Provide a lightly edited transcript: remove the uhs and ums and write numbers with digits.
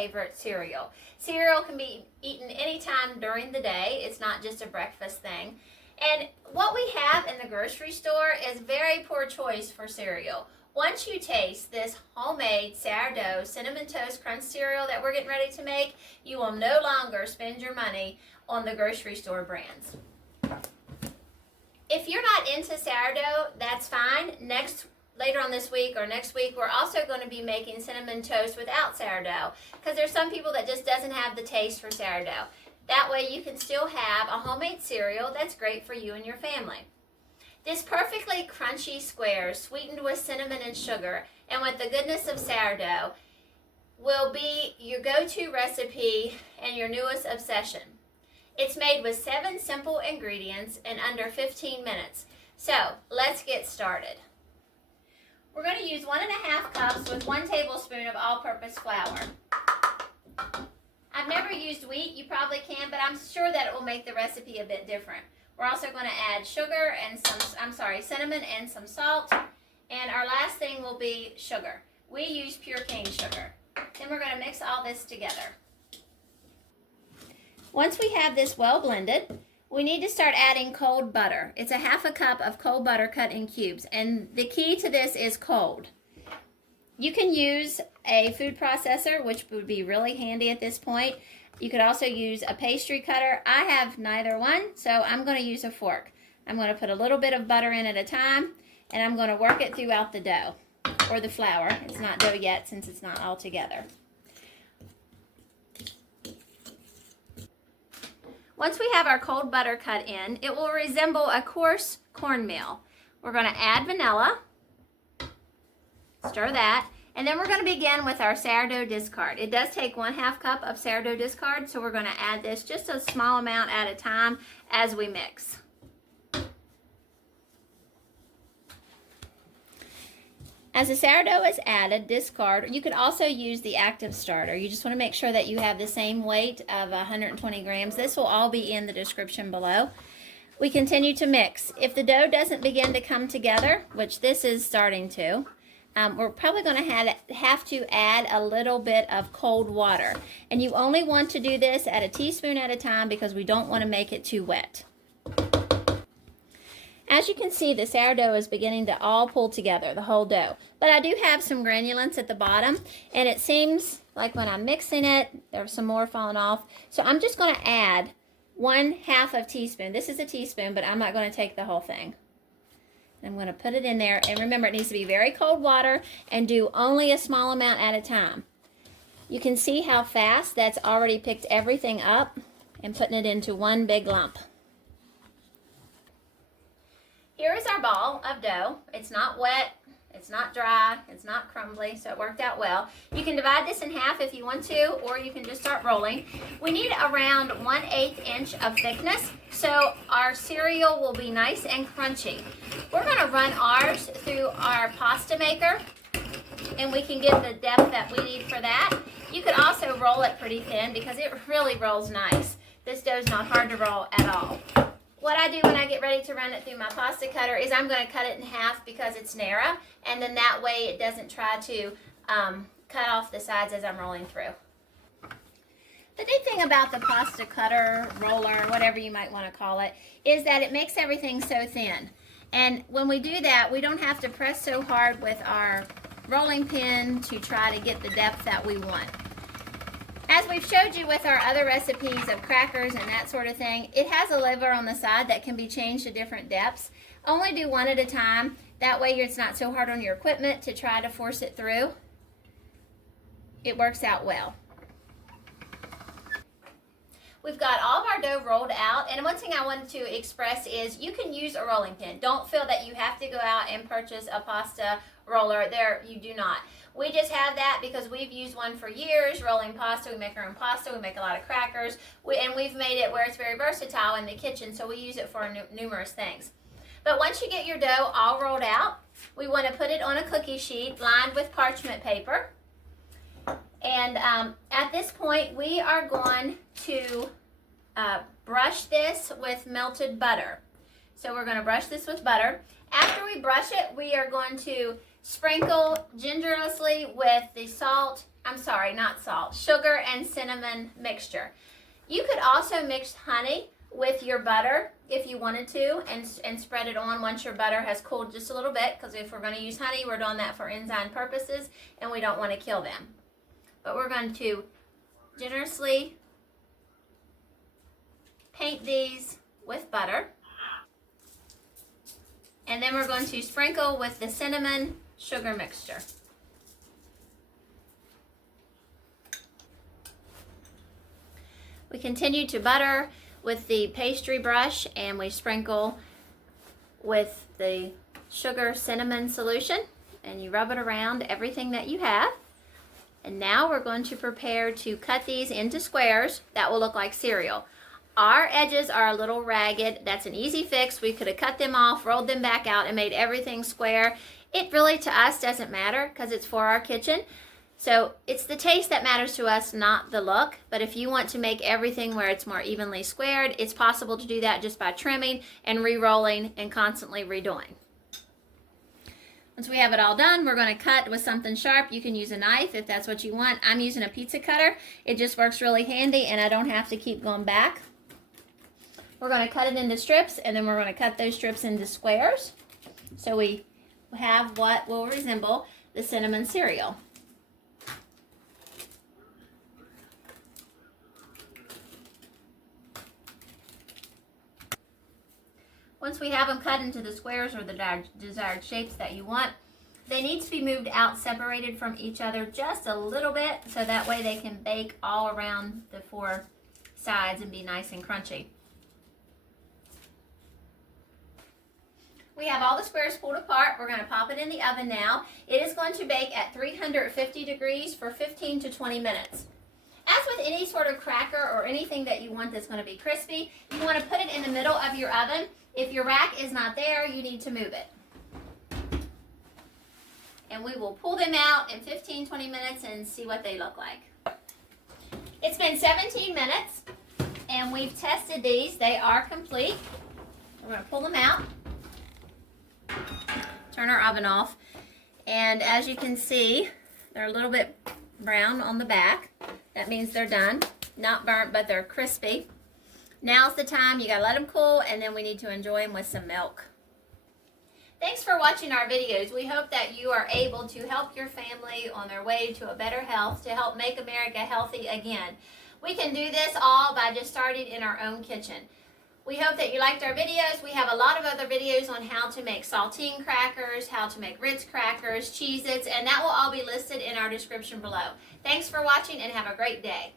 favorite cereal. Cereal can be eaten anytime during the day. It's not just a breakfast thing. And what we have in the grocery store is very poor choice for cereal. Once you taste this homemade sourdough cinnamon toast crunch cereal that we're getting ready to make, you will no longer spend your money on the grocery store brands. If you're not into sourdough, that's fine. Later on this week or next week, we're also going to be making cinnamon toast without sourdough, because there's some people that just doesn't have the taste for sourdough. That way you can still have a homemade cereal that's great for you and your family. This perfectly crunchy square, sweetened with cinnamon and sugar, and with the goodness of sourdough, will be your go-to recipe and your newest obsession. It's made with 7 simple ingredients in under 15 minutes. So let's get started. We're going to use 1.5 cups with 1 tablespoon of all-purpose flour. I've never used wheat. You probably can, but I'm sure that it will make the recipe a bit different. We're also going to add sugar and cinnamon and some salt. And our last thing will be sugar. We use pure cane sugar. Then we're going to mix all this together. Once we have this well blended, we need to start adding cold butter. It's 1/2 cup of cold butter cut in cubes. And the key to this is cold. You can use a food processor, which would be really handy at this point. You could also use a pastry cutter. I have neither one, so I'm going to use a fork. I'm going to put a little bit of butter in at a time, and I'm going to work it throughout the dough, or the flour. It's not dough yet since it's not all together. Once we have our cold butter cut in, it will resemble a coarse cornmeal. We're going to add vanilla, stir that, and then we're going to begin with our sourdough discard. It does take 1/2 cup of sourdough discard, so we're going to add this just a small amount at a time as we mix. As the sourdough is added, discard. You could also use the active starter. You just want to make sure that you have the same weight of 120 grams. This will all be in the description below. We continue to mix. If the dough doesn't begin to come together, which this is starting to, we're probably going to have to add a little bit of cold water. And you only want to do this at a teaspoon at a time because we don't want to make it too wet. As you can see, the sourdough is beginning to all pull together, the whole dough. But I do have some granulants at the bottom, and it seems like when I'm mixing it, there's some more falling off. So I'm just going to add 1/2 teaspoon. This is a teaspoon, but I'm not going to take the whole thing. I'm going to put it in there, and remember, it needs to be very cold water, and do only a small amount at a time. You can see how fast that's already picked everything up and putting it into one big lump. Here is our ball of dough. It's not wet, it's not dry, it's not crumbly, so it worked out well. You can divide this in half if you want to, or you can just start rolling. We need around 1/8 inch of thickness, so our cereal will be nice and crunchy. We're going to run ours through our pasta maker, and we can get the depth that we need for that. You could also roll it pretty thin because it really rolls nice. This dough is not hard to roll at all. What I do when I get ready to run it through my pasta cutter is I'm going to cut it in half because it's narrow, and then that way it doesn't try to cut off the sides as I'm rolling through. The neat thing about the pasta cutter, roller, whatever you might want to call it, is that it makes everything so thin. And when we do that, we don't have to press so hard with our rolling pin to try to get the depth that we want. As we've showed you with our other recipes of crackers and that sort of thing, it has a lever on the side that can be changed to different depths. Only do one at a time. That way it's not so hard on your equipment to try to force it through. It works out well. We've got all of our dough rolled out, and one thing I wanted to express is you can use a rolling pin. Don't feel that you have to go out and purchase a pasta roller. There, you do not. We just have that because we've used one for years, rolling pasta. We make our own pasta, we make a lot of crackers, and we've made it where it's very versatile in the kitchen, so we use it for numerous things. But once you get your dough all rolled out, we want to put it on a cookie sheet lined with parchment paper. And at this point, we are going to brush this with melted butter. So we're going to brush this with butter. After we brush it, we are going to Sprinkle gingerlessly with the sugar and cinnamon mixture. You could also mix honey with your butter if you wanted to, and spread it on once your butter has cooled just a little bit, because if we're going to use honey, we're doing that for enzyme purposes and we don't want to kill them. But we're going to generously paint these with butter, and then we're going to sprinkle with the cinnamon sugar mixture. We continue to butter with the pastry brush, and we sprinkle with the sugar cinnamon solution, and you rub it around everything that you have. And now we're going to prepare to cut these into squares that will look like cereal. Our edges are a little ragged. That's an easy fix. We could have cut them off, rolled them back out, and made everything square. It really, to us, doesn't matter because it's for our kitchen. So it's the taste that matters to us, not the look. But if you want to make everything where it's more evenly squared, it's possible to do that just by trimming and re-rolling and constantly redoing. Once we have it all done, we're going to cut with something sharp. You can use a knife if that's what you want. I'm using a pizza cutter. It just works really handy, and I don't have to keep going back. We're going to cut it into strips, and then we're going to cut those strips into squares, so we have what will resemble the cinnamon cereal. Once we have them cut into the squares or the desired shapes that you want, they need to be moved out, separated from each other just a little bit, so that way they can bake all around the four sides and be nice and crunchy. We have all the squares pulled apart. We're going to pop it in the oven now. It is going to bake at 350 degrees for 15 to 20 minutes. As with any sort of cracker or anything that you want that's going to be crispy, you want to put it in the middle of your oven. If your rack is not there, you need to move it. And we will pull them out in 15-20 minutes and see what they look like. It's been 17 minutes, and we've tested these. They are complete. We're going to pull them out. Turn our oven off, and as you can see, they're a little bit brown on the back. That means they're done. Not burnt, but they're crispy. Now's the time. You gotta let them cool, and then we need to enjoy them with some milk. Thanks for watching our videos. We hope that you are able to help your family on their way to a better health, to help make America healthy again. We can do this all by just starting in our own kitchen. We hope that you liked our videos. We have a lot of other videos on how to make saltine crackers, how to make Ritz crackers, Cheez-Its, and that will all be listed in our description below. Thanks for watching, and have a great day.